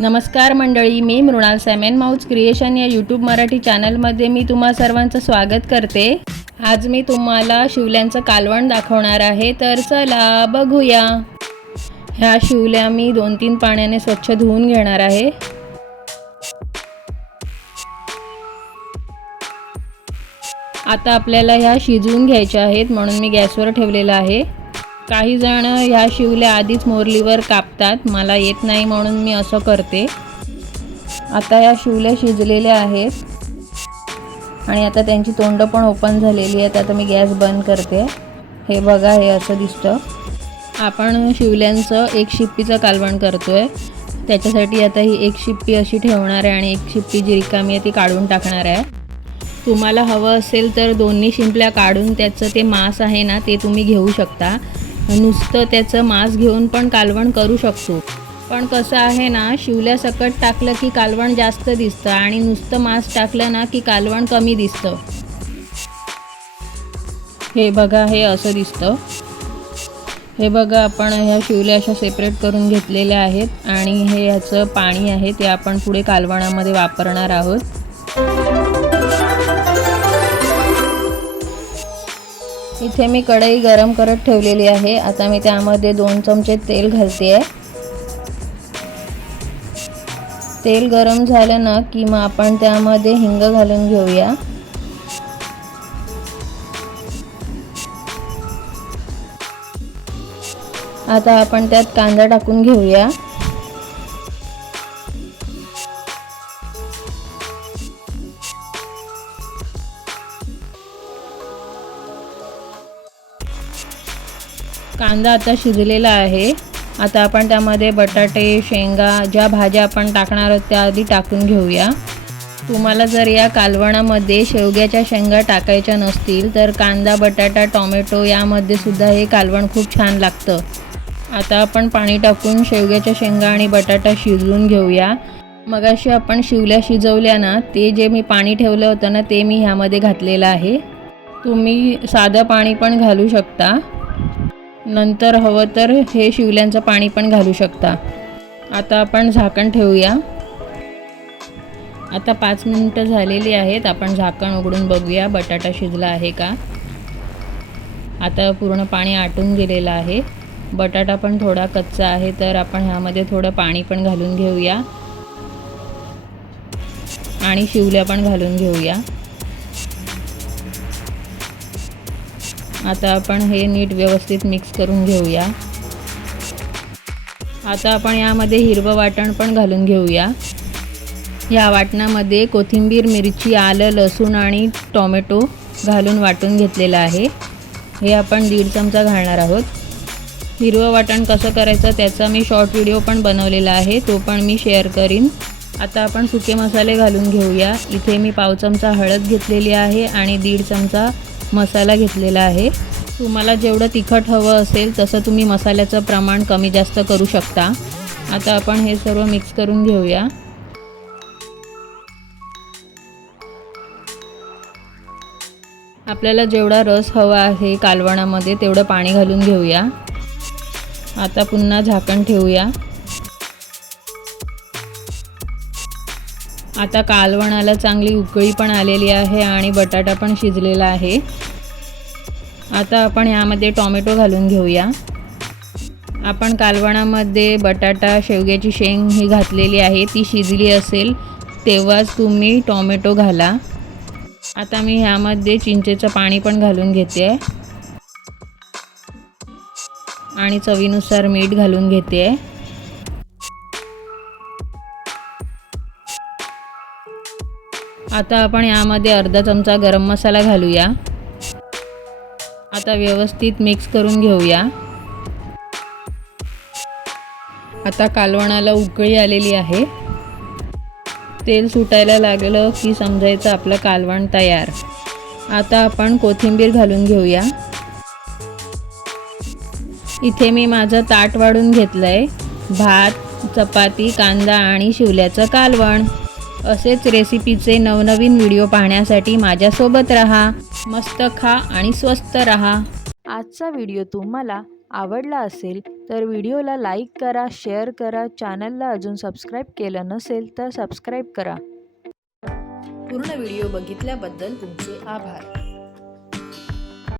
नमस्कार मंडळी मी मृणाल सॅमेन माऊज क्रिएशन या यूट्यूब मराठी चॅनलमध्ये मी तुम्हा सर्वांचं स्वागत करते. आज मी तुम्हाला शिवल्यांचं कालवण दाखवणार आहे तर चला बघूया. ह्या शिवल्या मी दोन तीन पाण्याने स्वच्छ धुवून घेणार आहे. आता आपल्याला ह्या शिजवून घ्यायच्या आहेत म्हणून मी गॅसवर ठेवलेलं आहे. काही जण ह्या शिवल्या आधीच मोरलीवर कापतात. मला येत नाही म्हणून मी असं करते. आता या शिवल्या शिजलेल्या आहेत. आणि आता त्यांची तोंड पण ओपन झालेली आहेत. आता मी गॅस बंद करते. हे बघा हे असं दिसतं. आपण शिवल्यांचं एक शिप्पीचं कालवण करतो आहे त्याच्यासाठी आता ही एक शिप्पी अशी ठेवणार आहे आणि एक शिप्पी जी रिकामी आहे ती काढून टाकणार आहे. तुम्हाला हवं असेल तर दोन्ही शिंपल्या काढून त्याचं ते मांस आहे ना ते तुम्ही घेऊ शकता. नुसतं त्याचं मांस घेऊन पण कालवण करू शकतो. पण कसं आहे ना शिवल्या सकट टाकलं की कालवण जास्त दिसतं आणि नुसतं मांस टाकलं ना की कालवण कमी दिसतं. हे बघा हे असं दिसतं. हे बघा आपण ह्या शिवल्या अशा सेपरेट करून घेतलेल्या आहेत आणि हे ह्याचं पाणी आहे ते आपण पुढे कालवणामध्ये वापरणार आहोत. इथे मी कढई गरम करत ठेवलेली आहे. आता मी त्यामध्ये दोन चमचे तेल घालते आहे तेल गरम झालं ना की मग आपण त्यामध्ये हिंग घालून घेऊया. आता आपण त्यात कांदा टाकून घेऊया. कांदा आता शिजलेला आहे. आता आपण त्यामध्ये बटाटे शेंगा ज्या भाज्या आपण टाकणार आहोत त्या आधी टाकून घेऊया. तुम्हाला जर या कालवणामध्ये शेवग्याच्या शेंगा टाकायच्या नसतील तर कांदा बटाटा टॉमॅटो यामध्ये सुद्धा हे कालवण खूप छान लागतं. आता आपण पाणी टाकून शेवग्याच्या शेंगा आणि बटाटा शिजवून घेऊया. मगाशी आपण शिवल्या शिजवल्या ना ते जे मी पाणी ठेवलं होतं ना ते मी ह्यामध्ये घातलेलं आहे. तुम्ही साधं पाणी पण घालू शकता. नंतर हवं तर हे शिवल्यांचं पाणी पण घालू शकता. आता आपण झाकण ठेवूया. आता पाच मिनटं झालेली आहेत. आपण झाकण उघडून बघूया. बटाटा शिजला आहे का? आता पूर्ण पाणी आटून गेलेलं आहे. बटाटा पण थोडा कच्चा आहे तर आपण ह्यामध्ये थोडं पाणी पण घालून घेऊया. आणि शिवल्या पण घालून घेऊया. आता आपण हे नीट व्यवस्थित मिक्स करून घेऊया. आता आपण यामध्ये हिरवं वाटण पण घालून घेऊया. या वाटणामध्ये कोथिंबीर मिरची आलं लसूण आणि टोमॅटो घालून वाटून घेतलेलं आहे. हे आपण दीड चमचा घालणार आहोत. हिरवं वाटण कसं करायचं त्याचा मी शॉर्ट व्हिडिओ पण बनवलेला आहे तो पण मी शेअर करीन. आता आपण सुके मसाले घालून घेऊया. इथे मी पाव चमचा हळद घेतलेली आहे आणि दीड चमचा मसाला घेतलेला आहे. तुम्हाला जेवढं तिखट हवं असेल तसं तुम्ही मसाल्याचं प्रमाण कमी जास्त करू शकता. आता आपण हे सर्व मिक्स करून घेऊया. आपल्याला जेवढा रस हवा आहे कालवणामध्ये तेवढं पाणी घालून घेऊया. आता पुन्हा झाकण ठेवूया. आता कालवणाला चांगली उकळी पण आलेली आहे आणि बटाटा पण शिजलेला आहे. आता आपण यामध्ये टॉमॅटो घालून घेऊया. आपण कालवणामध्ये बटाटा शेवग्याची शेंग ही घातलेली आहे ती शिजली असेल तेव्हाच तुम्ही टॉमॅटो घाला. आता मी ह्यामध्ये चिंचेचं पाणी पण घालून घेते. आणि चवीनुसार मीठ घालून घेते. आहे आता आपण यामध्ये अर्धा चमचा गरम मसाला घालूया. आता व्यवस्थित मिक्स करून घेऊया. आता कालवणाला उकळी आलेली आहे. तेल सुटायला लागलं की समजायचं आपलं कालवण तयार. आता आपण कोथिंबीर घालून घेऊया. इथे मी माझं ताट वाढून घेतलं आहे भात चपाती कांदा आणि शिवल्याचं कालवण. असेच रेसिपीचे नवनवीन व्हिडिओ पाहण्यासाठी माझ्यासोबत रहा. मस्त खा आणि स्वस्त रहा. आजचा व्हिडिओ तुम्हाला आवडला असेल तर व्हिडिओला लाईक करा शेअर करा चॅनलला अजून सबस्क्राईब केलं नसेल तर सबस्क्राईब करा. पूर्ण व्हिडिओ बघितल्याबद्दल तुमचे आभार.